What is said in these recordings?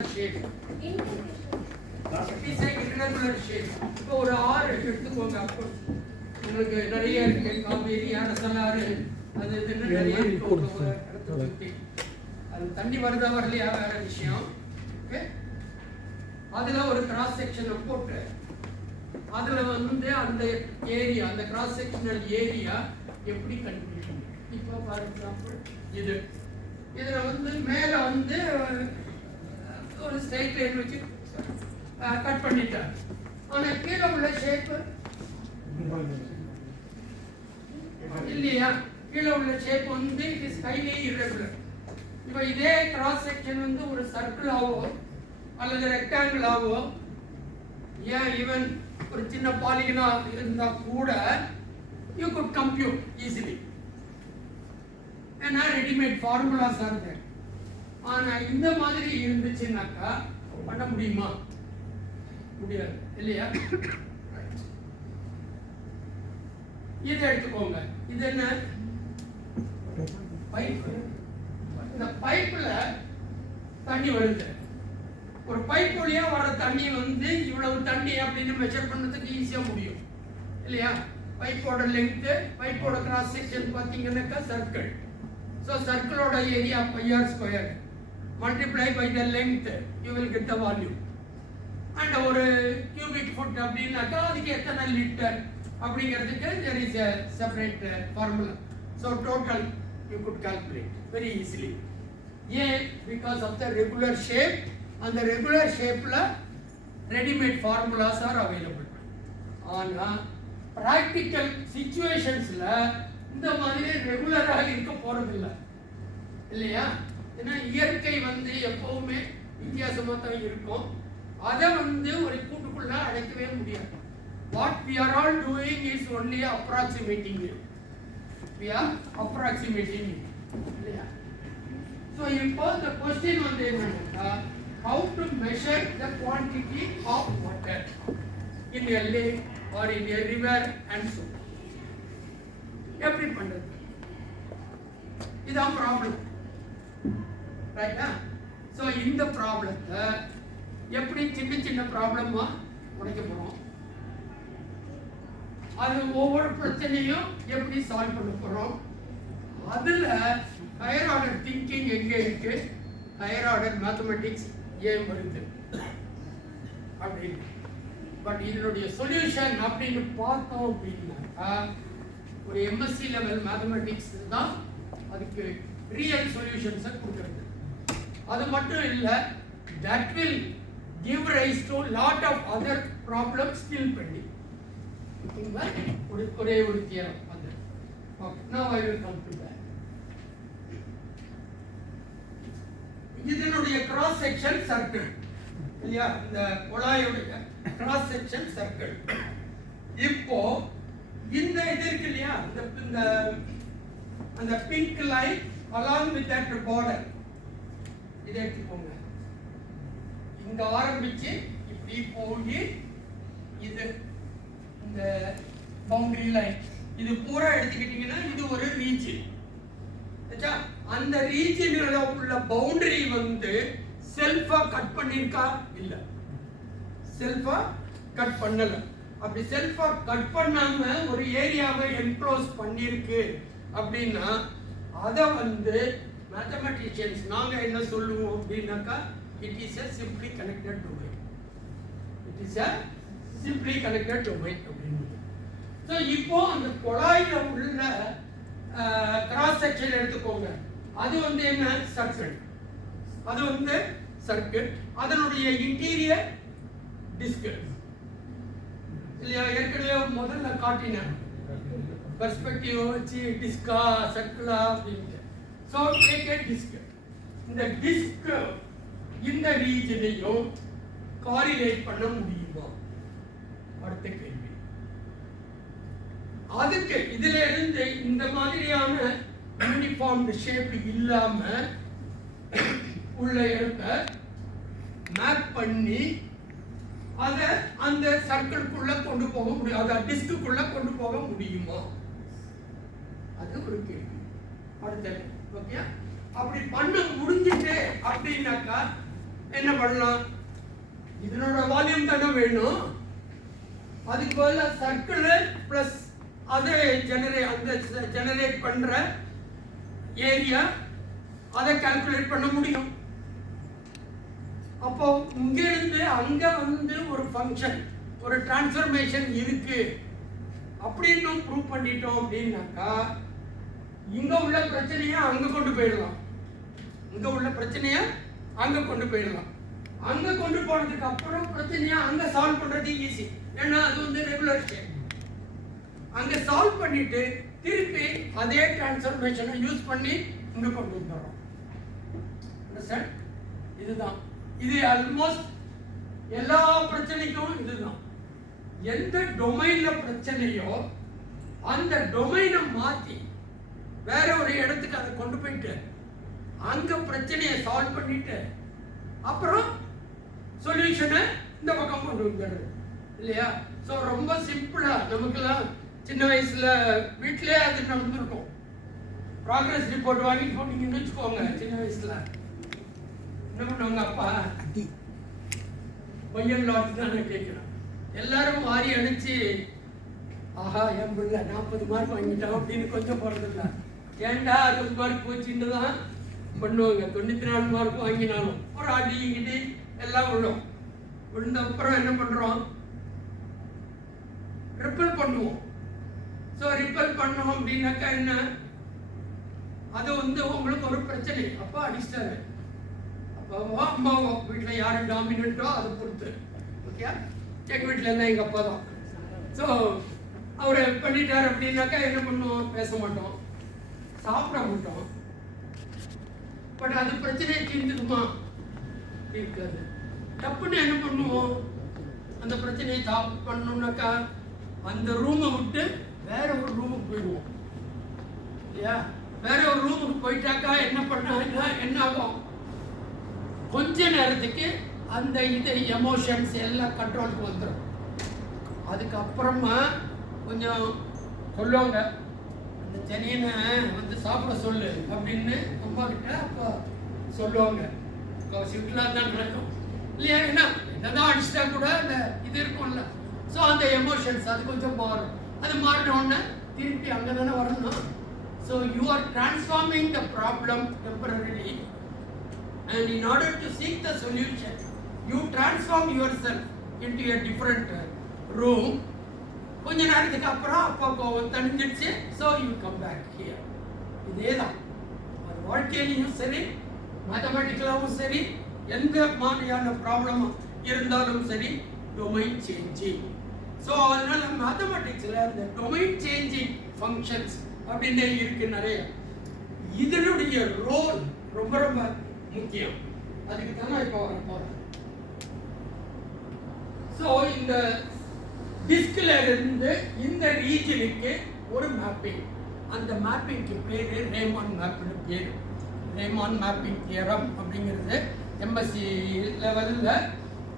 shape. It is an irregular shape. இப்போ ஒரு ஆறு எடுத்துக்கோங்க. உங்களுக்கு நிறைய இருக்கு, காவேரி அரசலாறு, அது இதுன்னு நிறைய இருக்கு. அது தண்ணி வருதா வரலையா வேற விஷயம். ஓகே, அதுல ஒரு கிராஸ் செக்ஷனை போட்டு அதுல வந்து அந்த ஏரியா, அந்த கிராஸ் செக்ஷனல் ஏரியா எப்படி கண்டுபிடிக்கணும். இப்போ ஃபார் எக்ஸாம்பிள் இதுல வந்து மேல வந்து ஒரு ஸ்ட்ரைட் லைன் வச்சு கட் பண்ணிட்டார். ஆனா கீழே உள்ள ஷேப் இல்லையா, கீழே உள்ள ஷேப் வந்து இட் இஸ் ஹைலி irregular. இப்போ இதே கிராஸ் செக்ஷன் வந்து ஒரு சர்க்கிள் ஆவோ அல்லது ரெக்டாங்கிள் ஆவோ, ஏன் ஈவன் ஒரு சின்ன பாலிகனா இருந்தா கூட யூ குட் கம்ப்யூட் ஈஸிலி. ஏன்னா ரெடிமேட் ஃபார்முலாஸ் இருக்கு. ஆனா இந்த மாதிரி இருந்துச்சுன்னாக்கா பண்ண முடியுமா? முடியாது இல்லையா? இதை எடுத்துக்கோங்க. இது என்ன பைப். இந்த பைப்ல தண்ணி வருது. ஒரு பைப் வழியா வர தண்ணி வந்து இவ்வளவு தண்ணி அப்படின்னு மெஷர் பண்ணதுக்கு ஈஸியா முடியும் இல்லையா? பைப்போட லெங்த், பைப்போட கிராஸ் செக்ஷன் பாத்தீங்கன்னாக்கா சர்க்கிள். ஸோ சர்க்கிளோட area πr square multiply by the length, you will get the volume. And ஒரு கியூபிக் ஃபுட் அப்படின்னாக்கா அதுக்கு எத்தனை லிட்டர் அப்படிங்கிறதுக்கு there is a separate formula. So total you could calculate very easily. Yeah, because of the regular shape, and the regular shape la ready-made formulas are available. ஆனா practical situations la இந்த மாதிரி ரெகுலராக இருக்க போறதில்லை இல்லையா? ஏன்னா இயற்கை வந்து எப்பவுமே வித்தியாசமா தான் இருக்கும். அதை வந்து ஒரு கூட்டுக்குள்ள அடைக்கவே முடியாது. What we are all doing is only approximating it. We are approximating it. இல்லையா? So இப்போ the question வந்து என்னன்னா, how to measure the quantity of water in a lake or in a river and so on. எப்படி பண்றது? இதான் problem, ரைட்டா? So இந்த ப்ராப்ளத்தை எப்படி சின்ன சின்ன ப்ராப்ளமா உடைக்க போறோம், அது ஒவ்வொரு பிரச்சனையும் எப்படி சால்வ் பண்ண போறோம், அதுல ஹையர் ஆர்டர் திங்கிங் எங்க இருக்கு, ஹையர் ஆர்டர் மேத்தமெட்டிக்ஸ் ஏன் வருது அப்படின்னு. பட் இதனுடைய சொல்யூஷன் அப்படின்னு பார்த்தோம் அப்படின்னாக்கா ஒரு எம்எஸ்சி லெவல் மேத்தமெட்டிக்ஸ் தான் அதுக்கு ரியல் சொல்யூஷன்ஸை கொடுக்குறது. அது மட்டும் இல்லை, that will give rise to lot of other problems still pending. ஒரே ஒரு தியரம் வந்து. Okay, now I will come to that. இதனுடைய கிராஸ் செக்ஷன் சர்க்கிள் இல்லையா? இந்த குழாயுடைய கிராஸ் செக்ஷன் சர்க்கிள். இப்போ இந்த இது இருக்கு இல்லையா, இந்த அந்த pink line along with that border, இதை எடுத்துக்கோங்க. இங்க ஆரம்பிச்சு இப்படி போய் இது இந்த பவுண்டரி லைன், இது பூரா எடுத்துக்கிட்டீங்கன்னா இது ஒரு ரீஜன். அந்த ரீஜன்ல உள்ள பவுண்டரி வந்து செல்ஃபா கட் பண்ணிருக்கா? இல்ல, செல்ஃபா கட் பண்ணல. அப்படி செல்ஃபா கட் பண்ணாம ஒரு ஏரியாவை என்க்ளோஸ் பண்ணிருக்கு அப்படின்னா அதை வந்து மேத்தமெட்டிஷியன்ஸ் நாங்க என்ன சொல்லுவோம் அப்படின்னாக்கா, it is a simply connected domain. It is a simply connected domain அப்படின்னு. ஸோ இப்போ அந்த குழாயில உள்ள கிராஸ் செக்ஷன் எடுத்துக்கோங்க. அது வந்து என்ன சர்க்கிள், அது வந்து சர்க்கிள், அதனுடைய இன்டீரியர் டிஸ்க் இல்லையா? ஏற்கனவே முதல்ல காட்டினேன் பெர்ஸ்பெக்டிவ் வச்சு டிஸ்கா சர்க்கிளா அப்படின்ட்டு. So take a disk. இந்த டிஸ்க் இந்த ரீஜனையும் காரிலேட் பண்ண முடியுமா? அடுத்த கேள்வி. அதுக்கு இதுல இருந்து இந்த மாதிரியான யூனிஃபார்ம் ஷேப் இல்லாம உள்ள இடத்தை மேப் பண்ணி அத அந்த சர்க்கிள்குள்ள கொண்டு போக முடியும், அத டிஸ்க்குள்ள கொண்டு போக முடியுமா? அது ஒரு கேள்வி. அடுத்த ஓகே, அப்படி பண்ண முடிஞ்சிட்டு அப்படின்னாக்கா என்ன பண்ணலாம், இதனோட வால்யூம் தானே வேணும், அதுக்கு பதிலாக சர்க்கிள் பிளஸ் அதை ஜெனரேட் பண்ற ஏரியா அதை கால்குலேட் பண்ண முடியும். அப்போ இங்கிருந்து அங்க வந்து ஒரு ஃபங்க்ஷன், ஒரு டிரான்ஸ்ஃபர்மேஷன் இருக்கு அப்படின்னு ப்ரூவ் பண்ணிட்டோம் அப்படின்னாக்கா இங்க உள்ள பிரச்சனையை அங்க கொண்டு போயிடலாம், இங்க உள்ள பிரச்சனையை அங்க கொண்டு போயிடலாம். அங்க கொண்டு போனதுக்கு அப்புறம் பிரச்சனையை அங்க சால்வ் பண்றது ஈஸி, ஏன்னா அது வந்து ரெகுலர் ஸ்டேட். அங்க சால்வ் பண்ணிட்டு திருப்பி அதே டிரான்ஸ்ஃபர்மேஷனை யூஸ் பண்ணி இங்க கொண்டு வந்துடுறோம். இதுதான், இது ஆல்மோஸ்ட் எல்லா பிரச்சனைக்கும் இதுதான். எந்த டொமைன்ல பிரச்சனையோ அந்த டொமைனை மாத்தி வேற ஒரு இடத்துக்கு அதை கொண்டு போயிட்டு அங்க பிரச்சனையை சால்வ் பண்ணிட்டு அப்புறம் சொல்யூஷனை இந்த பக்கம் கொண்டு வந்துடுறது இல்லையா? ஸோ ரொம்ப சிம்பிளா, நமக்குலாம் சின்ன வயசுல வீட்டிலே அது நடந்திருக்கும். ப்ராக்ரஸ் ரிப்போர்ட் வாங்கி போனீங்கன்னு வச்சுக்கோங்க, சின்ன வயசுல என்ன பண்ணுவாங்க, அப்பா பையன் லாட் தானே கேட்கிறேன், எல்லாரும் மாறி அடிச்சு ஆஹா என் பிள்ளை 40 மார்க் வாங்கிட்டான் அப்படின்னு கொஞ்சம் போறதில்ல, ஏன்டா 60 மார்க் போச்சுன்னு தான் பண்ணுவாங்க. 94 மார்க் வாங்கினாலும் ஒரு அடி இடி எல்லாம் விழும். விழுந்த அப்புறம் என்ன பண்றோம், ரிப்பல் பண்ணுவோம். ஸோ ரிப்பல் பண்ணோம் அப்படின்னாக்கா என்ன, அது வந்து உங்களுக்கு ஒரு பிரச்சனை, அப்பா அடிச்சிட்டாரு, அப்பாவோ அம்மாவோ வீட்டில் யாரு டாமினண்டோ அதை பொறுத்து. ஓகே, எங்கள் வீட்டில் இருந்தால் எங்கள் அப்பா தான். ஸோ அவரை பண்ணிட்டார் அப்படின்னாக்கா என்ன பண்ணுவோம், பேச மாட்டோம், சாப்பிட மாட்டோம். பட் அது பிரச்சனையை தீர்ந்துக்குமா, இருக்காது. தப்புன்னு என்ன பண்ணுவோம், அந்த பிரச்சனையை சால்வ் பண்ணணும்னாக்கா அந்த ரூமை விட்டு வேற ஒரு ரூமுக்கு போயிடுவோம் இல்லையா? வேற ஒரு ரூமுக்கு போயிட்டாக்கா என்ன பண்ண என்ன ஆகும், கொஞ்ச நேரத்துக்கு அந்த இது எமோஷன்ஸ் எல்லாம் கண்ட்ரோலுக்கு வந்துடும். அதுக்கப்புறமா கொஞ்சம் சொல்லுவாங்க, அந்த சென்னையனை வந்து சாப்பிட சொல்லு அப்படின்னு அம்மா கிட்ட அப்போ சொல்லுவாங்க. சிம்பிளா தான் நடக்கும் இல்லையா? என்னதான் அடிச்சுட்டா கூட அந்த இது இருக்கும்ல. ஸோ அந்த எமோஷன்ஸ் அது கொஞ்சம் மாறும். அது மாறினோடனே திருப்பி அங்கே தானே வரணும். So you are transforming the problem temporarily, and in order to seek the solution you transform yourself into a different room. கொஞ்ச நேரத்துக்கு அப்புறம் அப்பா கோவம் தணிஞ்சிடுச்சு, so you come back here. இதே தான் வாழ்க்கையிலையும் சரி, மேத்தமெட்டிக்கலாகவும் சரி, எந்த மாதிரியான ப்ராப்ளம் இருந்தாலும் சரி, டொமைன் சேஞ்சிங். ஸோ அதனால மேத்தமெட்டிக்ஸில் இந்த டொமைன் சேஞ்சிங் ஃபங்க்ஷன்ஸ் அப்படின்னு இருக்கு நிறைய. இதனுடைய ரோல் ரொம்ப ரொம்ப முக்கியம். அதுக்கு தான் நான் இப்போ வர போறேன். ஸோ இந்த டிஸ்க்ல இருந்து இந்த ரீஜனுக்கு ஒரு மேப்பிங், அந்த மேப்பிங்க்கு பேரு ரேமான் மேப்னு பேரு. ரேமான் மேப்பிங் தியரம் அப்படிங்கிறது எம்எஸ்சி லெவலில்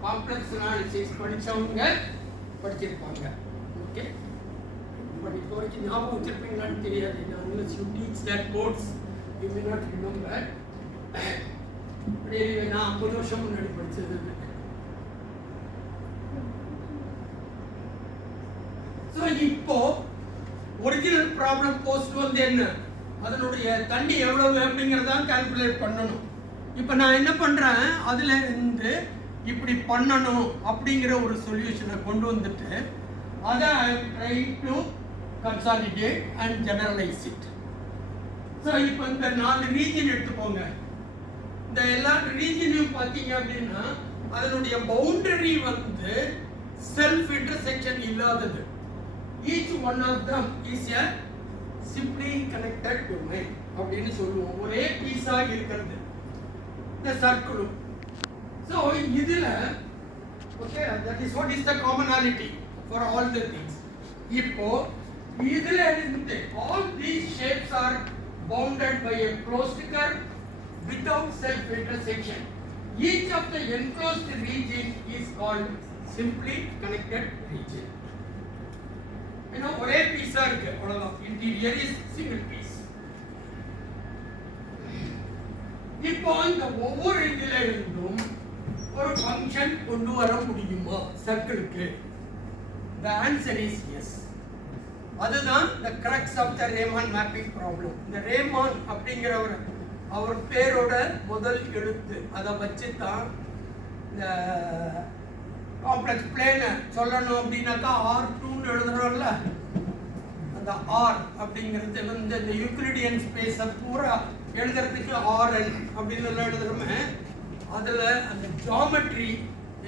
காம்ப்ளெக்ஸ் அனாலிசிஸ் படித்தவங்க படிச்சிருப்பாங்க. ஓகே, பட் இப்போ வரைக்கும் ஞாபகம் வச்சிருப்பீங்களான்னு தெரியாது. unless you teach that course you may not remember. நான் 50 வருஷம் முன்னாடி படிச்சது. ஸோ இப்போ ஒரிஜினல் ப்ராப்ளம் போஸ்ட் வந்து என்ன, அதனுடைய தண்ணி எவ்வளவு அப்படிங்கிறதான் கால்குலேட் பண்ணணும். இப்போ நான் என்ன பண்ணுறேன், அதில் இருந்து இப்படி பண்ணணும் அப்படிங்கிற ஒரு சொல்யூஷனை கொண்டு வந்துட்டு அதை I am trying to consolidate and generalise it. So இப்போ இந்த 4 ரீஜன் எடுத்துக்கோங்க. இந்த எல்லா ரீஜனையும் பார்த்தீங்க அப்படின்னா அதனுடைய பவுண்டரி வந்து செல்ஃப் இன்டர்செக்ஷன் இல்லாதது. Each one of them is a simply connected domain அப்படின்னு சொல்லுவோம். ஒரே பீஸா இருக்கிறது இந்த சர்க்கிளும். ஸோ இதுல okay, that is what is the commonality for all the things. இப்போ இதுல இருந்து all these shapes are bounded by a closed curve without self intersection. Each of the enclosed region is called simply connected region. ஒரே பீஸா இருக்கு, அவ்வளவுதான். Interior is single piece. இப்போ இந்த ஒவ்வொரு இதுல இருந்தும் ஒரு ஃபங்க்ஷன் கொண்டு வர முடியுமா சர்க்கிளுக்கு? The answer is yes. அதுதான் the crux of the Riemann mapping problem. இந்த ரேமான் அப்படிங்கிறவர் அவர் பேரோட முதல் எழுத்து அதை வச்சு தான் இந்த காம்ப்ளெக்ஸ் பிளேனை சொல்லணும் அப்படின்னாக்கா R2ன்னு எழுதுறோம்ல, அந்த ஆர் அப்படிங்கிறது வந்து இந்த யூக்ளிடியன் ஸ்பேஸை பூரா எழுதுறதுக்கு RN அப்படின்னு எல்லாம் எழுதுறோமே, அதில் அந்த geometry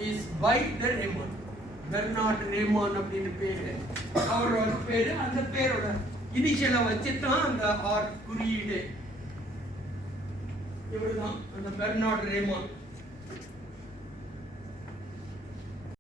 is by the Riemann, Bernhard Riemann அப்படின்னு பேர், அவரோட பேர். அந்த பேரோட இனிஷியலை வச்சு தான் அந்த ஆர் குறியீடு. இவர் தான் அந்த பெர்னார்ட் ரேமான்.